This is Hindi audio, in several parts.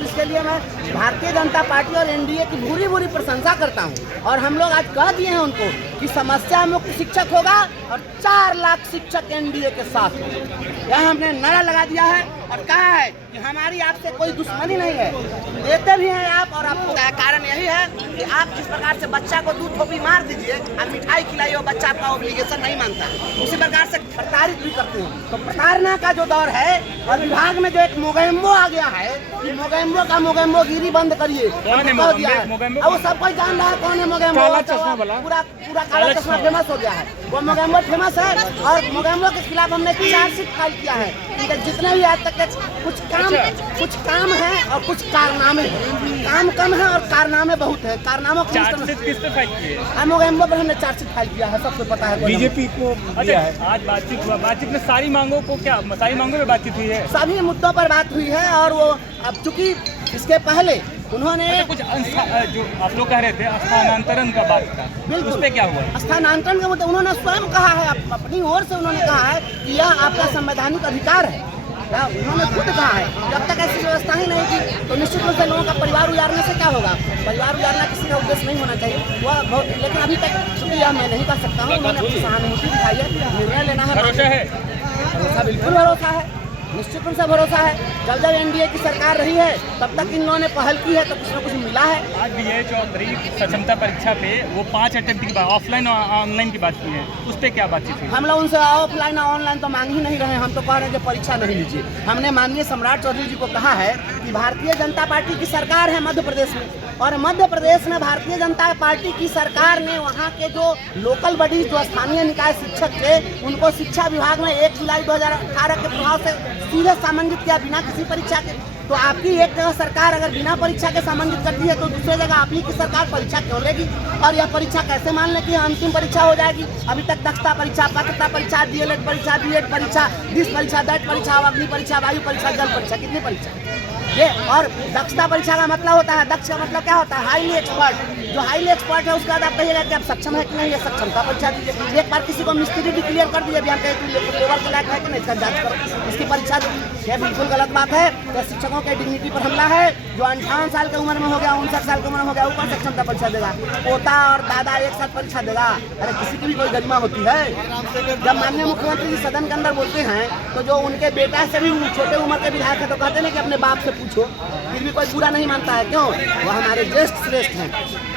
और इसके लिए मैं भारतीय जनता पार्टी और एनडीए की बुरी बुरी प्रशंसा करता हूं। और हम लोग आज कह दिए हैं उनको कि समस्या मुक्त शिक्षक होगा और 4 लाख शिक्षक एनडीए के साथ होंगे। यह हमने नारा लगा दिया है और कहा है कि हमारी आपसे कोई दुश्मनी नहीं है, देते भी हैं आप। और आपको कारण यही है कि आप जिस प्रकार से बच्चा को दूध थोपी मार दीजिए और मिठाई खिलाइए, वो बच्चा आपका ऑब्लिगेशन नहीं मानता, उसी प्रकार से प्रताड़ित भी करते हैं। तो प्रताड़ना का जो दौर है और विभाग में जो एक मोगेम्बो आ गया है कि मोगेम्बो का मोगेम्बो गिरी बंद करिए, अब वो सब कोई जान रहा है कौन है मोगेम्बो। पूरा काला चश्मा फेमस हो गया है, वो मोगेम्बो फेमस है। और मोगेम्बो के खिलाफ हमने चार्जशीट फाइल किया है कि जितने भी आज तक के कुछ काम है और कुछ कारनामे हैं। काम कम है और कारनामे बहुत है। कारनामों को किस पे फाइल किए? मोगेम्बो पर हमने चार्जशीट फाइल किया है, सबको पता है। बीजेपी को दिया है। आज बातचीत हुआ, बातचीत में सारी मांगों पे बातचीत हुई है, सभी मुद्दों पर बात हुई है। और वो अब चूंकि इसके पहले उन्होंने कुछ जो आप लोग कह रहे थे स्थानांतरण का बात था, बिल्कुल उस पे क्या हुआ? स्थानांतरण का मुद्दा उन्होंने स्वयं कहा है, अपनी ओर से उन्होंने कहा है कि यह आपका संवैधानिक अधिकार है। उन्होंने खुद कहा है जब तक ऐसी व्यवस्था ही नहीं थी तो निश्चित रूप से लोगों का परिवार उजाड़ने से क्या होगा। परिवार उजाड़ना किसी का उद्देश्य नहीं होना चाहिए वह बहुत, लेकिन अभी तक चूंकि यह मैं नहीं कर सकता हूँ। उन्होंने अपनी सहानुभूति दिखाई है, निर्णय लेना है। भरोसा बिल्कुल भरोसा है, निश्चित रूप से भरोसा है। जब जब एनडीए की सरकार रही है तब तक इन लोगों ने पहल की है तो कुछ न कुछ मिला है। आज विजय चौधरी सक्षमता परीक्षा पे वो 5 अटेम्प्ट की बात, ऑफलाइन और ऑनलाइन की बात की है, उस पर क्या बातचीत हुई? हम लोग उनसे ऑफलाइन और ऑनलाइन तो मांग ही नहीं रहे, हम तो कह रहे हैं कि परीक्षा नहीं लीजिए। हमने माननीय सम्राट चौधरी जी को कहा है कि भारतीय जनता पार्टी की सरकार है मध्य प्रदेश में, और मध्य प्रदेश में भारतीय जनता पार्टी की सरकार ने वहाँ के जो लोकल बॉडीज, जो स्थानीय निकाय शिक्षक थे, उनको शिक्षा विभाग में 1 जुलाई 2018 के प्रभाव से सीधे सामंजित किया बिना किसी परीक्षा के। तो आपकी एक जगह सरकार अगर बिना परीक्षा के सामंजित करती है तो दूसरी जगह आप ही की सरकार परीक्षा क्यों लेगी? और यह परीक्षा कैसे मान ले कि अंतिम परीक्षा हो जाएगी? अभी तक दक्षता परीक्षा, पात्रता परीक्षा, डीएलएड परीक्षा, बीएड परीक्षा, दिस परीक्षा, दैट परीक्षा, अग्नि परीक्षा, वायु परीक्षा, जल परीक्षा, कितनी परीक्षा ये? और दक्षता परीक्षा का मतलब होता है, दक्ष का मतलब क्या होता है? Highly expert. जो हाईली एक्सपर्ट है उसके बाद आप कहिएगा कि आप सक्षम है कि नहीं, ये सक्षमता परीक्षा दीजिए। एक बार किसी को मिस्त्री भी क्लियर कर दीजिए, लेबर के लायक है कि नहीं, इसका जांच करो, इसकी परीक्षा दीजिए। यह बिल्कुल गलत बात है। तो शिक्षकों के डिग्निटी पर हमला है। जो 58 साल की उम्र में हो गया, 59 साल की उम्र में हो गया, ऊपर से क्षमता परीक्षा देगा। पोता और दादा एक साथ परीक्षा देगा? अरे किसी की भी कोई गरिमा होती है? जब माननीय मुख्यमंत्री जी सदन के अंदर बोलते हैं तो जो उनके बेटा से भी छोटे उम्र के विधायक है तो कहते हैं कि अपने बाप से पूछो, फिर भी कोई बुरा नहीं मानता है। क्यों? वह हमारे ज्येष्ठ श्रेष्ठ हैं।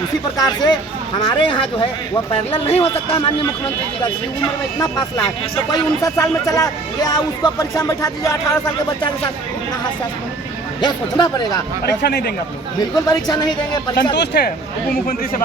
उसी प्रकार से हमारे यहाँ जो है वह पैरेलल नहीं हो सकता माननीय मुख्यमंत्री जी का, उम्र में इतना फासला है। तो कोई 59 साल में चला गया, उसको परीक्षा में बैठा दीजिए 18 साल के बच्चा के साथ, इतना हास्य यह सोचना पड़ेगा। परीक्षा नहीं देंगे आप लोग? बिल्कुल परीक्षा नहीं देंगे। संतुष्ट है उप मुख्यमंत्री से?